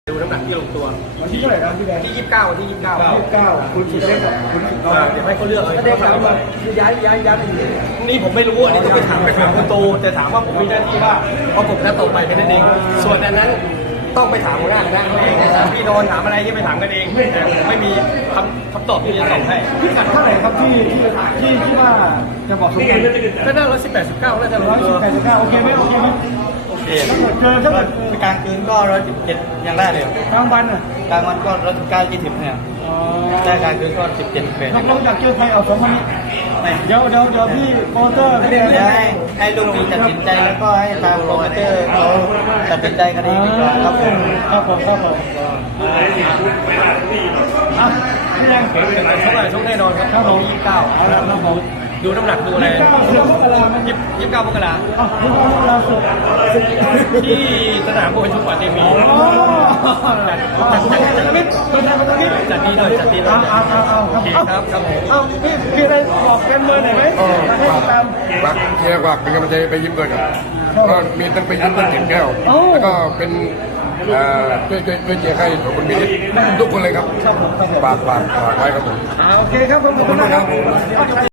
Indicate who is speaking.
Speaker 1: ดูน้ำหนักที่ลงตัว
Speaker 2: วันที่เท่าไหร่นะพี่แดง
Speaker 1: ที่29วันที่29
Speaker 2: คุณสุดเล็กคุณสุดน้อย
Speaker 1: เดี๋ยวให้เขาเลือกเลย
Speaker 2: ถ้าได้ถามว่าย้ายไปอยู่
Speaker 1: นี่ผมไม่รู้อันนี้ต้องไปถามคนโตแต่ถามว่าผมมีหน้าที่ว่าเพราะผมแค่โตไปแค่นั้นเองส่วนอันนั้นต้องไปถามหัวหน้าคณะเองถามพี่โดนถามอะไรที่ไปถามกันเองแต่ผมไม่มีคำตอบที่จะตอบให้
Speaker 2: พิกัดเท่าไหร่ครับที่ว่าจะบอกสมกัน
Speaker 1: ก็น่า118-19น่าจะ
Speaker 2: 118-19โอเคไหมโอเคไหม
Speaker 3: โอเค
Speaker 2: เจอถ้าเกิด
Speaker 3: กลางคืนก็117ยังได้เลย
Speaker 2: กลางวันอ่ะ
Speaker 3: กลางวันก็119-20เนี่ยได้กลางคืนก็17-8
Speaker 2: เราอยากเจอใครเอาสองคนนี้เดี๋ยวพี่โปรเตอร์
Speaker 3: เดี๋ยวให้ลูกพี่ตัดสินใจแล้วก็ให้ทางโปรโมเตอร์เขาตัดสินใจกันเองดีกว่าครับผม
Speaker 2: พี่แดง
Speaker 1: ชกแน่นอนครับผม29
Speaker 2: เอาละครับผม
Speaker 1: ดูน้ำหนักดูอะไร29 มกราที่สนามโบยชุกวัดเดมีจัดดีหน่อย
Speaker 2: เอาพี่อะไรบอกกันเบอร์หน่อยไหมให้ตาม
Speaker 4: บักเชียร์บักเป็นกำลังใจไปยิ้มด้วยครับก็มีตั้งไปยิ้มตั้งถึงแก้วแล้วก็เป็นช่วยเชียร์ให้ของคุณมีทุกคนเลยครับฝากไว้ครับผม
Speaker 2: โอเคครับผมขอบคุณมากครับ